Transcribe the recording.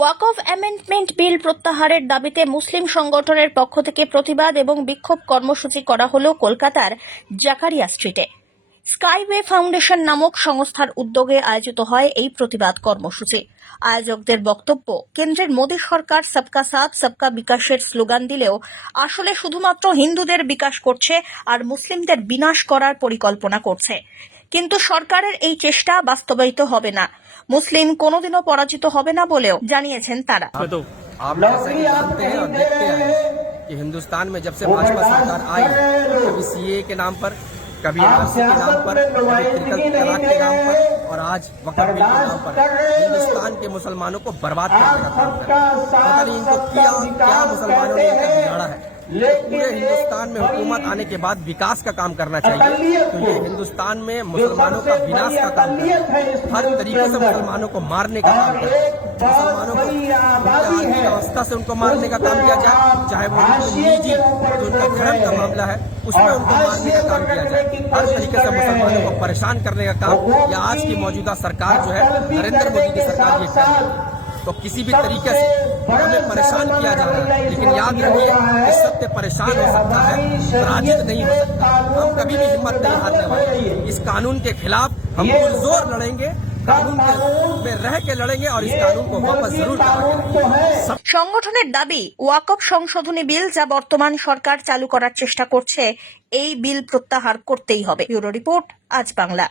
ওয়াকফ amendment bill প্রত্যাহারের দাবিতে মুসলিম সংগঠনের পক্ষ থেকে প্রতিবাদ এবং বিক্ষোভ কর্মসূচি করা হলো কলকাতার জাকারিয়া স্ট্রিটে। স্কাইওয়ে ফাউন্ডেশন নামক সংস্থার উদ্যোগে আয়োজিত হয় এই প্রতিবাদ কর্মসূচি। আয়োজকদের বক্তব্য, কেন্দ্রের মোদী সরকার সবকা সাথ, সবকা বিকাশের স্লোগান দিলেও আসলে শুধুমাত্র হিন্দুদের বিকাশ করছে আর মুসলিমদের বিনাশ করার পরিকল্পনা করছে। কিন্তু সরকারের এই চেষ্টা বাস্তবায়িত হবে না মুসলিম কোনোদিনও পরাজিত হবে না বলেও জানিয়েছেন তারা तो आप जैसा कि जानते हैं और देखते आए हैं कि हिंदुस्तान में जब से भाजपा सरकार आई कभी सीए के नाम पर कभी एनआरसी के नाम पर कभी त्रिकल तलाक के नाम पर और आज वक्फ बिल के नाम पर हिंदुस्तान के मुसलमानों को बर्बाद करने का काम कर रहे हैं पता नहीं इनको क्या क्या मुसलमानों ने इनका बिगाड़ा है पूरे हिंदुस्तान में हुकूमत आने के बाद विकास का काम करना चाहिए। तो ये हिंदुस्तान में मुसलमानों का विनाश का काम कर रहे हर तरीके से मुसलमानों को मारने का काम हैं। मुसलमानों को अवस्था से उनको मारने का काम किया जाए, चाहे वो जो उनका धर्म का मामला है, उसमें उनको मारने का काम किया जाए। हर तरीके से मुसलमानों को परेशान करने का काम या आज की मौजूदा सरकार जो है, नरेंद्र मोदी की सरकार ये कर तो किसी भी तरीके से हमें परेशान किया जा रहा है लेकिन याद रखिए कि सत्य परेशान हो सकता है पराजित नहीं हो सकता हम कभी भी हिम्मत नहीं हारने वाले इस कानून के खिलाफ हम पुरजोर लड़ेंगे कानून के में रह के लड़ेंगे और इस कानून को वापस जरूर करा के लाएंगे সংগঠনের দাবি ওয়াকফ সংশোধনী বিল যা বর্তমান সরকার চালু করার চেষ্টা করছে এই বিল প্রত্যাহার করতেই হবে ব্যুরো রিপোর্ট আজ বাংলা